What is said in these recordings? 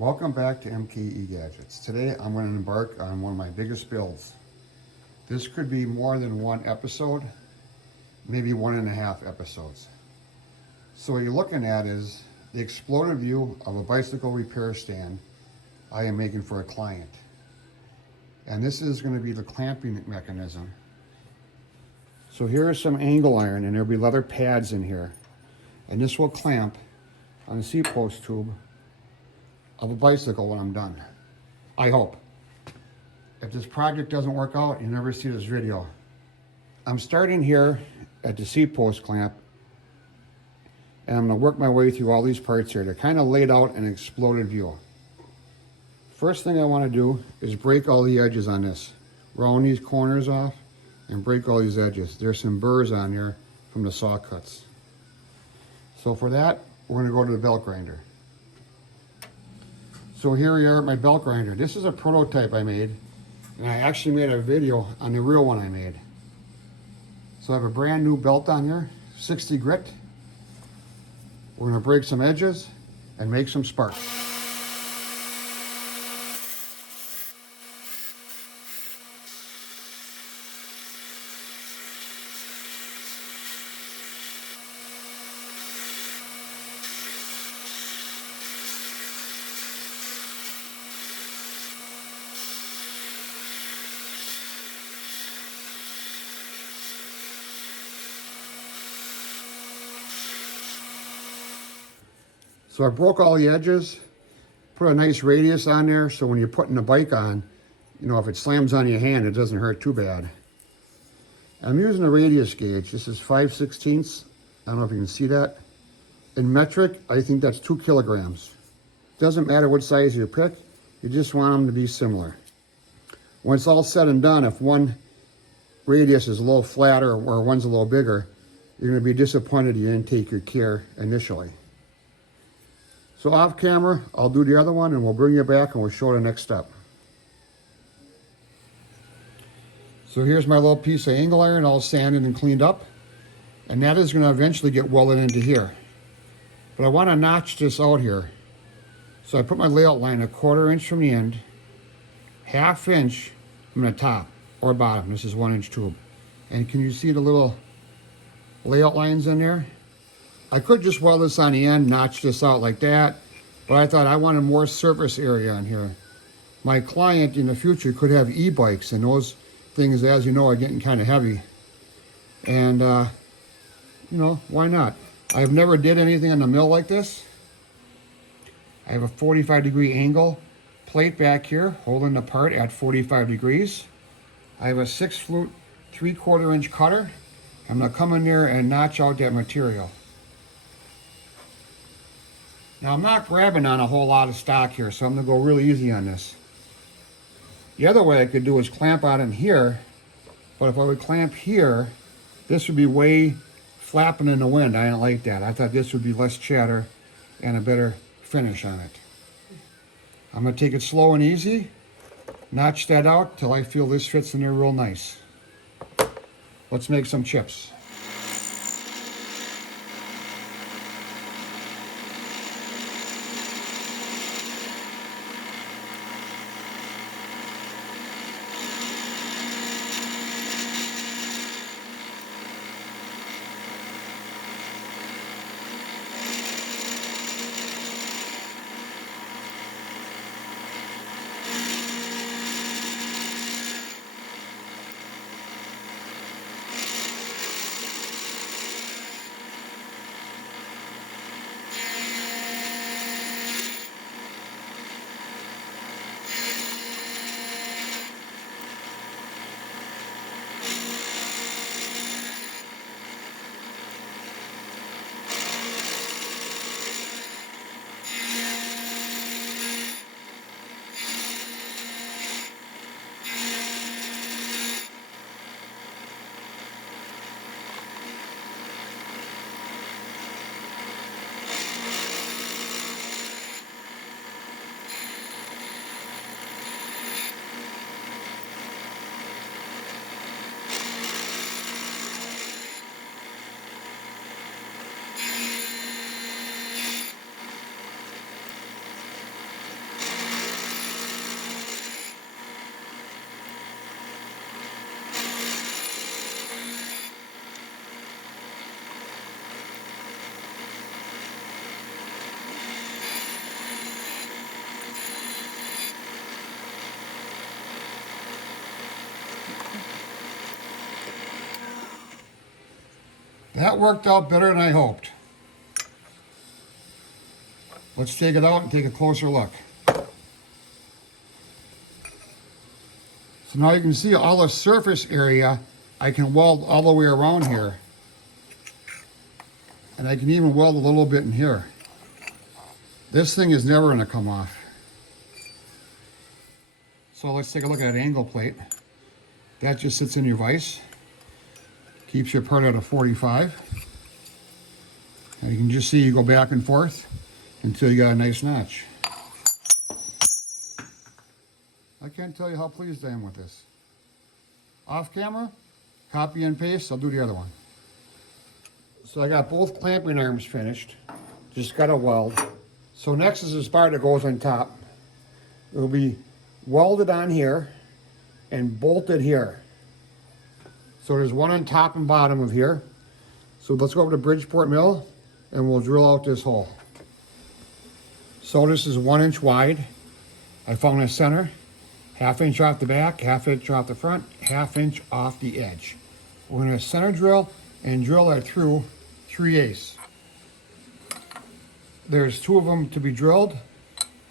Welcome back to MKE Gadgets. Today I'm going to embark on one of my biggest builds. This could be more than one episode, maybe 1.5 episodes. So what you're looking at is the exploded view of a bicycle repair stand I am making for a client. And this is going to be the clamping mechanism. So here is some angle iron and there'll be leather pads in here. And this will clamp on the seat post tube of a bicycle when I'm done. I hope. If this project doesn't work out, you never see this video. I'm starting here at the seat post clamp, and I'm gonna work my way through all these parts here. They're kind of laid out in an exploded view. First thing I want to do is break all the edges on this. Round these corners off and break all these edges. There's some burrs on here from the saw cuts. So for that, we're gonna go to the belt grinder. So here we are at my belt grinder. This is a prototype I made, and I actually made a video on the real one I made. So I have a brand new belt on here, 60 grit. We're gonna break some edges and make some sparks. So I broke all the edges, put a nice radius on there so when you're putting the bike on, you know, if it slams on your hand, it doesn't hurt too bad. I'm using a radius gauge. This is 5/16. I don't know if you can see that. In metric, I think that's 2 kilograms. Doesn't matter what size you pick, you just want them to be similar. When it's all said and done, if one radius is a little flatter or one's a little bigger, you're gonna be disappointed you didn't take your care initially. So off camera, I'll do the other one and we'll bring you back and we'll show the next step. So here's my little piece of angle iron all sanded and cleaned up. And that is gonna eventually get welded into here. But I wanna notch this out here. So I put my layout line 1/4 inch from the end, 1/2 inch from the top or bottom. This is 1-inch tube. And can you see the little layout lines in there? I could just weld this on the end, notch this out like that, but I thought I wanted more surface area on here. My client in the future could have e-bikes, and those things, as you know, are getting kind of heavy. And, you know, why not? I've never did anything on the mill like this. I have a 45-degree angle plate back here, holding the part at 45 degrees. I have a 6-flute 3/4 inch cutter. I'm gonna come in there and notch out that material. Now I'm not grabbing on a whole lot of stock here, so I'm gonna go really easy on this. The other way I could do is clamp out in here, but if I would clamp here, this would be way flapping in the wind. I didn't like that. I thought this would be less chatter and a better finish on it. I'm gonna take it slow and easy, notch that out till I feel this fits in there real nice. Let's make some chips. That worked out better than I hoped. Let's take it out and take a closer look. So now you can see all the surface area I can weld all the way around here. And I can even weld a little bit in here. This thing is never going to come off. So let's take a look at an angle plate. That just sits in your vise. Keeps your part at a 45. And you can just see you go back and forth until you got a nice notch. I can't tell you how pleased I am with this. Off camera, copy and paste, I'll do the other one. So I got both clamping arms finished. Just got a weld. So next is this bar that goes on top. It'll be welded on here and bolted here. So there's one on top and bottom of here. So let's go over to Bridgeport Mill and we'll drill out this hole. So this is 1 inch wide. I found a center, 1/2 inch off the back, 1/2 inch off the front, 1/2 inch off the edge. We're going to center drill and drill that through 3/8. There's 2 of them to be drilled.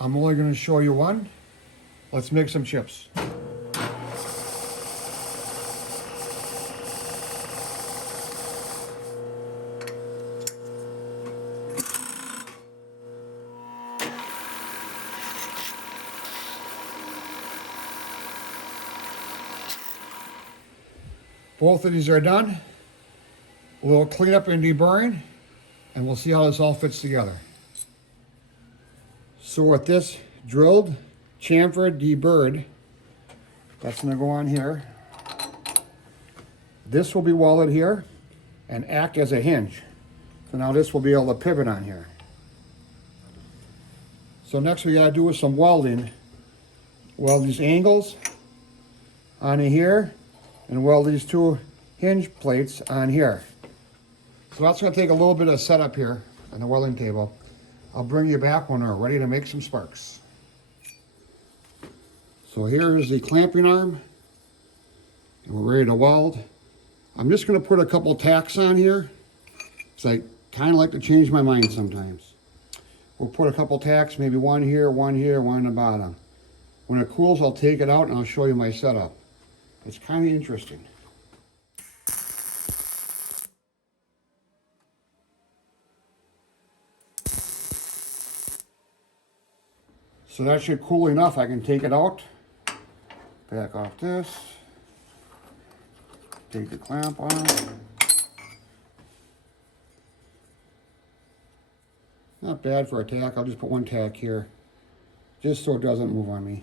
I'm only going to show you one. Let's make some chips. Both of these are done. We'll clean up and deburring, and we'll see how this all fits together. So with this drilled, chamfered, deburred, that's going to go on here. This will be welded here and act as a hinge. So now this will be able to pivot on here. So next we got to do is some welding. Weld these angles onto here and weld these 2 hinge plates on here. So that's going to take a little bit of setup here on the welding table. I'll bring you back when we're ready to make some sparks. So here is the clamping arm, and we're ready to weld. I'm just going to put a couple tacks on here, because I kind of like to change my mind sometimes. We'll put a couple tacks, maybe one here, one on the bottom. When it cools, I'll take it out and I'll show you my setup. It's kind of interesting. So that should cool enough. I can take it out, back off this, take the clamp off. Not bad for a tack. I'll just put one tack here, just so it doesn't move on me.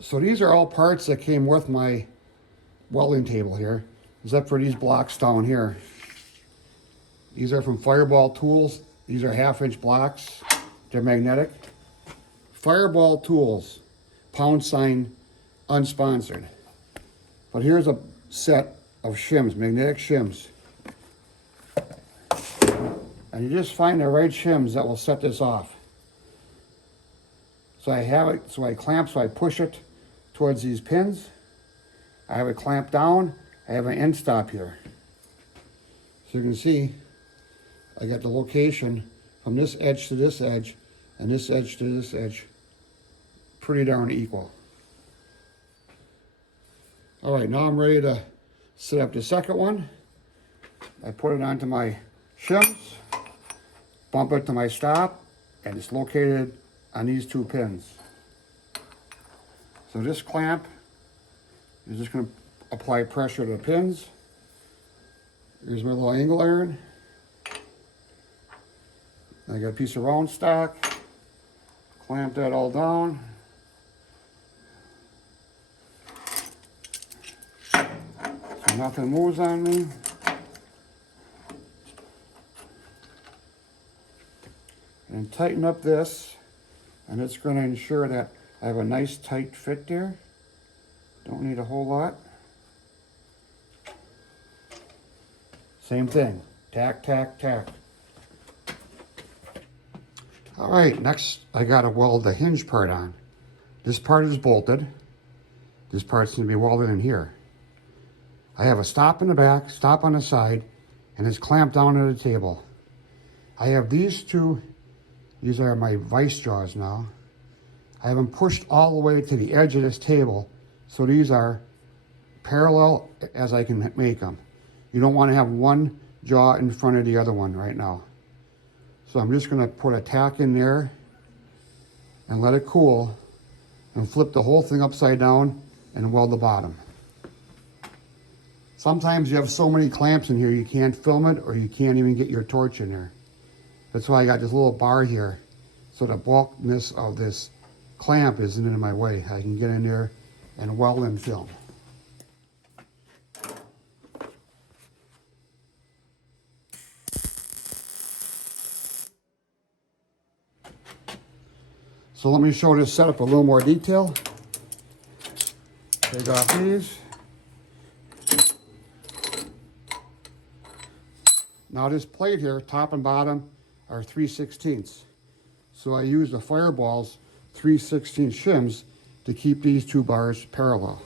So these are all parts that came with my welding table here, except for these blocks down here. These are from Fireball Tools. These are 1/2 inch blocks. They're magnetic. Fireball Tools, # unsponsored. But here's a set of shims, magnetic shims. And you just find the right shims that will set this off. So I have it, so I clamp, so I push it towards these pins. I have it clamped down. I have an end stop here. So you can see, I got the location from this edge to this edge and this edge to this edge pretty darn equal. All right, now I'm ready to set up the second one. I put it onto my shims, bump it to my stop, and it's located on these 2 pins. So this clamp is just going to apply pressure to the pins. Here's my little angle iron. I got a piece of round stock, clamp that all down. So nothing moves on me. And tighten up this, and it's going to ensure that I have a nice tight fit there. Don't need a whole lot. Same thing, tack, tack, tack. All right, next I got to weld the hinge part on. This part is bolted. This part's going to be welded in here. I have a stop in the back, stop on the side, and it's clamped down to the table. I have these two, these are my vice jaws now. I have them pushed all the way to the edge of this table, so these are parallel as I can make them. You don't want to have one jaw in front of the other one right now. So I'm just going to put a tack in there and let it cool and flip the whole thing upside down and weld the bottom. Sometimes you have so many clamps in here you can't film it, or you can't even get your torch in there. That's why I got this little bar here, so the bulkiness of this clamp isn't in my way. I can get in there and weld and film. So let me show this setup a little more detail. Take off these. Now this plate here, top and bottom, are 3/16. So I use the Fireball's 3/16 shims to keep these two bars parallel.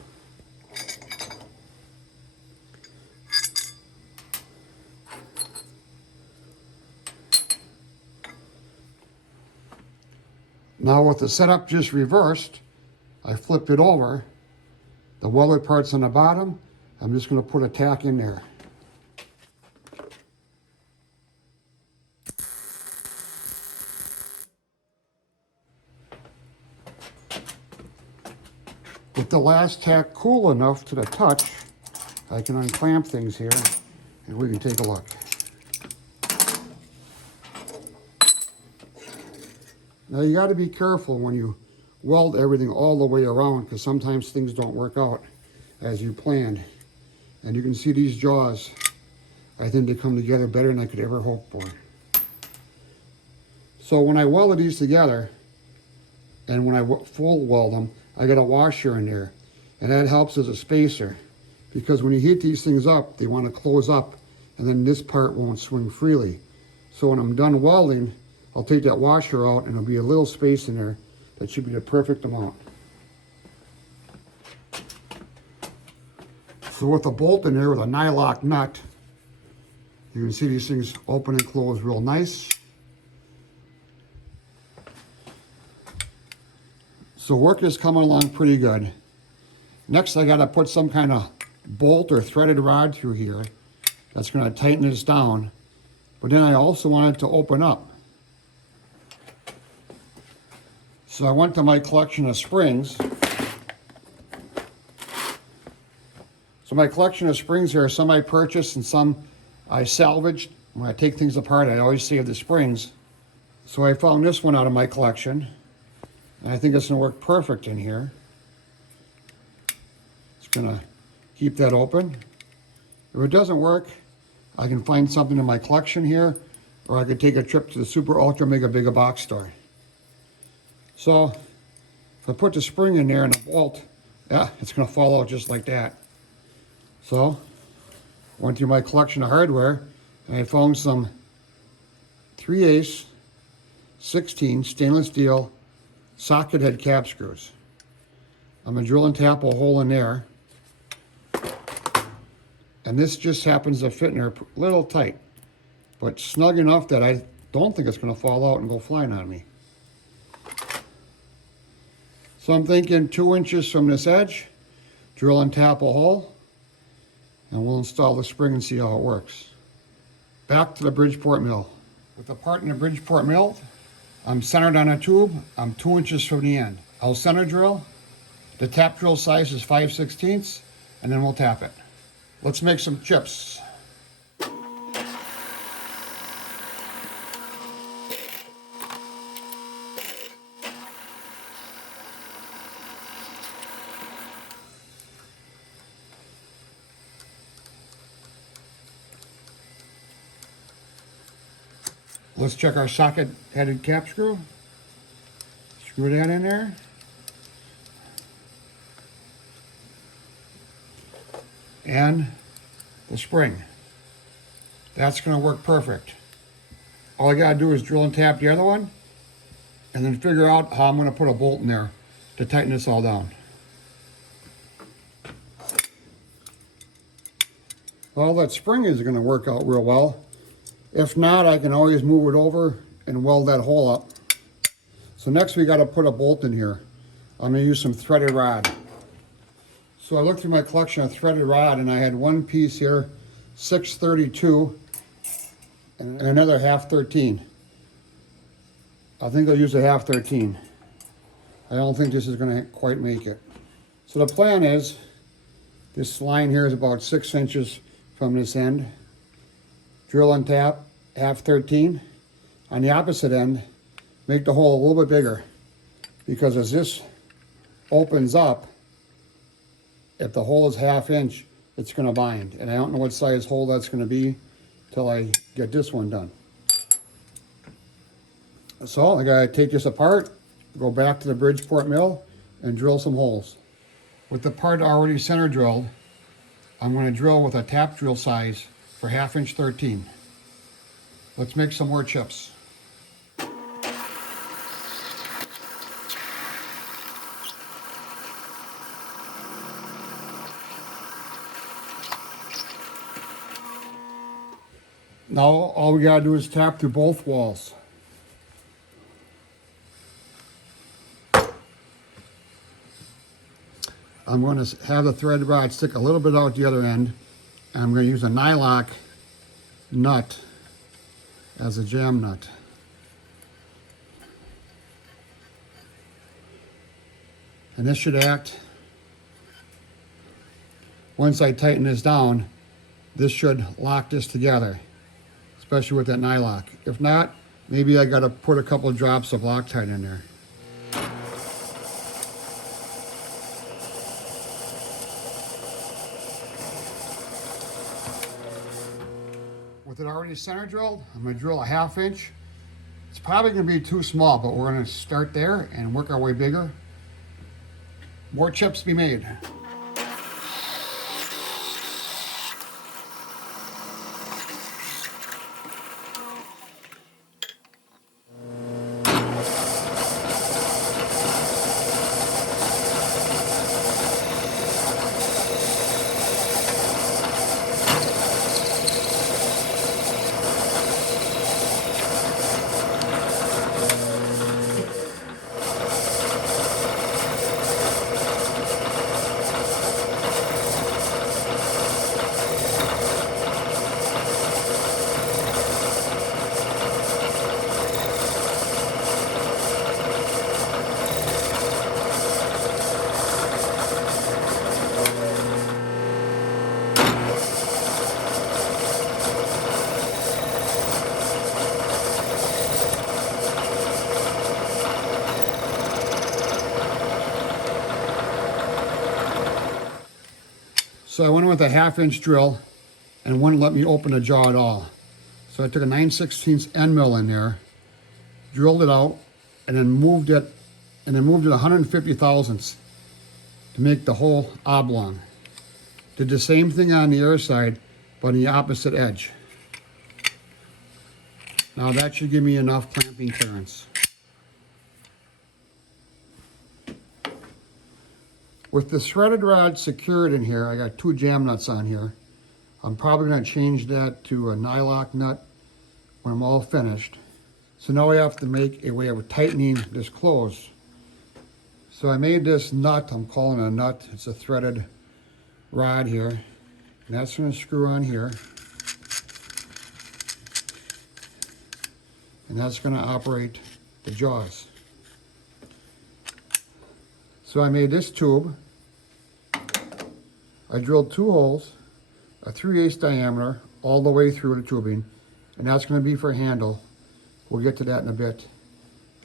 Now with the setup just reversed, I flipped it over. The welded part's on the bottom. I'm just going to put a tack in there. With the last tack cool enough to the touch, I can unclamp things here and we can take a look. Now you got to be careful when you weld everything all the way around, because sometimes things don't work out as you planned. And you can see these jaws, I think they come together better than I could ever hope for. So when I welded these together, and when I full weld them, I got a washer in there, and that helps as a spacer, because when you heat these things up, they want to close up, and then this part won't swing freely. So when I'm done welding, I'll take that washer out, and there'll be a little space in there that should be the perfect amount. So with a bolt in there with a nylock nut, you can see these things open and close real nice. So work is coming along pretty good. Next, I got to put some kind of bolt or threaded rod through here. That's going to tighten this down. But then I also want it to open up. So I went to my collection of springs. So my collection of springs here, some I purchased and some I salvaged. When I take things apart, I always save the springs. So I found this one out of my collection. And I think it's going to work perfect in here. It's going to keep that open. If it doesn't work, I can find something in my collection here, or I could take a trip to the Super Ultra Mega Big Box store. So if I put the spring in there and the bolt, yeah, it's going to fall out just like that. So I went through my collection of hardware and I found some 3/8 16 stainless steel socket head cap screws. I'm going to drill and tap a hole in there. And this just happens to fit in there a little tight, but snug enough that I don't think it's going to fall out and go flying on me. So I'm thinking 2 inches from this edge, drill and tap a hole, and we'll install the spring and see how it works. Back to the Bridgeport mill. With the part in the Bridgeport mill, I'm centered on a tube. I'm 2 inches from the end. I'll center drill. The tap drill size is 5/16, and then we'll tap it. Let's make some chips. Let's check our socket-headed cap screw. Screw that in there. And the spring. That's going to work perfect. All I got to do is drill and tap the other one, and then figure out how I'm going to put a bolt in there to tighten this all down. Well, that spring is going to work out real well. If not, I can always move it over and weld that hole up. So next we got to put a bolt in here. I'm going to use some threaded rod. So I looked through my collection of threaded rod and I had one piece here, 632, and another half 13. I think I'll use a half 13. I don't think this is going to quite make it. So the plan is, this line here is about 6 inches from this end. Drill and tap, half 13. On the opposite end, make the hole a little bit bigger, because as this opens up, if the hole is ½ inch, it's going to bind. And I don't know what size hole that's going to be till I get this one done. So I got to take this apart, go back to the Bridgeport mill, and drill some holes. With the part already center drilled, I'm going to drill with a tap drill size for ½ inch 13. Let's make some more chips. Now all we gotta do is tap through both walls. I'm going to have the thread rod stick a little bit out the other end, and I'm going to use a nylock nut as a jam nut. And this should act, once I tighten this down, this should lock this together, especially with that nylock. If not, maybe I got to put a couple of drops of Loctite in there. With it already center drilled, I'm going to drill a ½ inch. It's probably going to be too small, but we're going to start there and work our way bigger. More chips to be made. So I went with a ½ inch drill and wouldn't let me open the jaw at all. So I took a 9/16 end mill in there, drilled it out, and then moved it 150 thousandths to make the whole oblong. Did the same thing on the other side, but on the opposite edge. Now that should give me enough clamping clearance. With the threaded rod secured in here, I got 2 jam nuts on here. I'm probably going to change that to a nylock nut when I'm all finished. So now I have to make a way of tightening this closed. So I made this nut, I'm calling it a nut. It's a threaded rod here. And that's going to screw on here. And that's going to operate the jaws. So I made this tube. I drilled 2 holes, a 3/8 diameter, all the way through the tubing, and that's going to be for a handle. We'll get to that in a bit.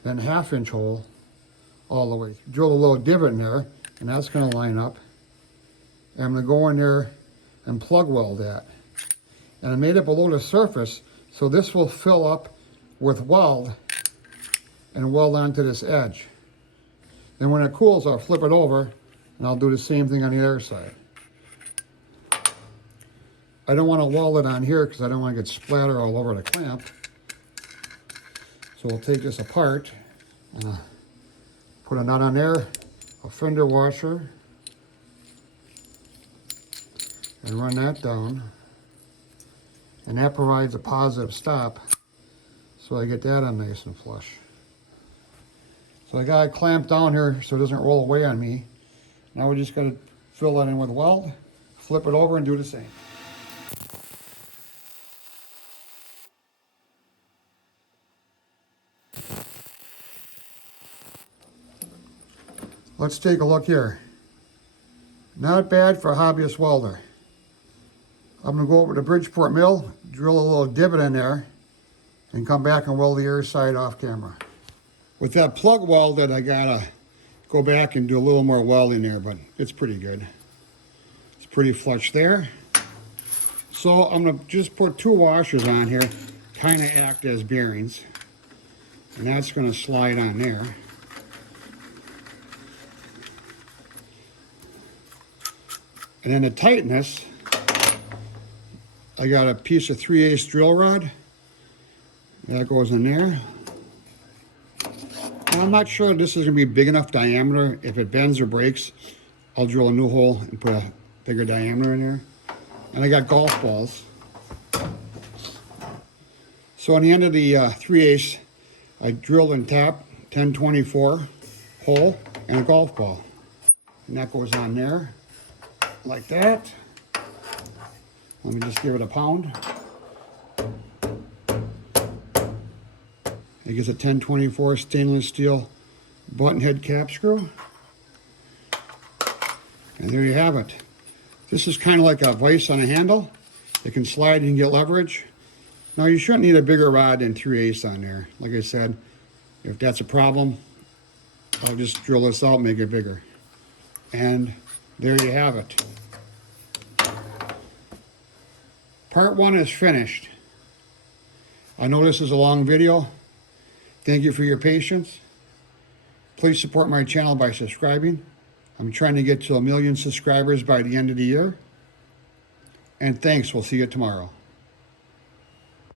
Then a ½ inch hole all the way. Drill a little divot in there, and that's going to line up. And I'm going to go in there and plug weld that. And I made it below the surface, so this will fill up with weld and weld onto this edge. Then when it cools, I'll flip it over, and I'll do the same thing on the other side. I don't want to weld it on here because I don't want to get splatter all over the clamp. So we'll take this apart, and put a nut on there, a fender washer, and run that down. and that provides a positive stop, so I get that on nice and flush. So I got it clamped down here so it doesn't roll away on me. Now we just got to fill that in with weld, flip it over and do the same. Let's take a look here. Not bad for a hobbyist welder. I'm going to go over to Bridgeport Mill, drill a little divot in there, and come back and weld the other side off camera. With that plug welded, I gotta go back and do a little more welding there, but it's pretty good. It's pretty flush there. So I'm going to just put 2 washers on here, kind of act as bearings. And that's going to slide on there. And then to tighten this, I got a piece of 3/8 drill rod. That goes in there. Now, I'm not sure this is going to be big enough diameter. If it bends or breaks, I'll drill a new hole and put a bigger diameter in there. And I got golf balls. So on the end of the 3/8, I drilled and tapped 1024 hole and a golf ball. And that goes on there. Like that. Let me just give it a pound. It gets a 1024 stainless steel button head cap screw. And there you have it. This is kind of like a vise on a handle. It can slide and get leverage. Now you shouldn't need a bigger rod than 3/8 on there. Like I said, if that's a problem, I'll just drill this out and make it bigger. And there you have it. Part 1 is finished. I know this is a long video. Thank you for your patience. Please support my channel by subscribing. I'm trying to get to 1 million subscribers by the end of the year. And thanks, we'll see you tomorrow.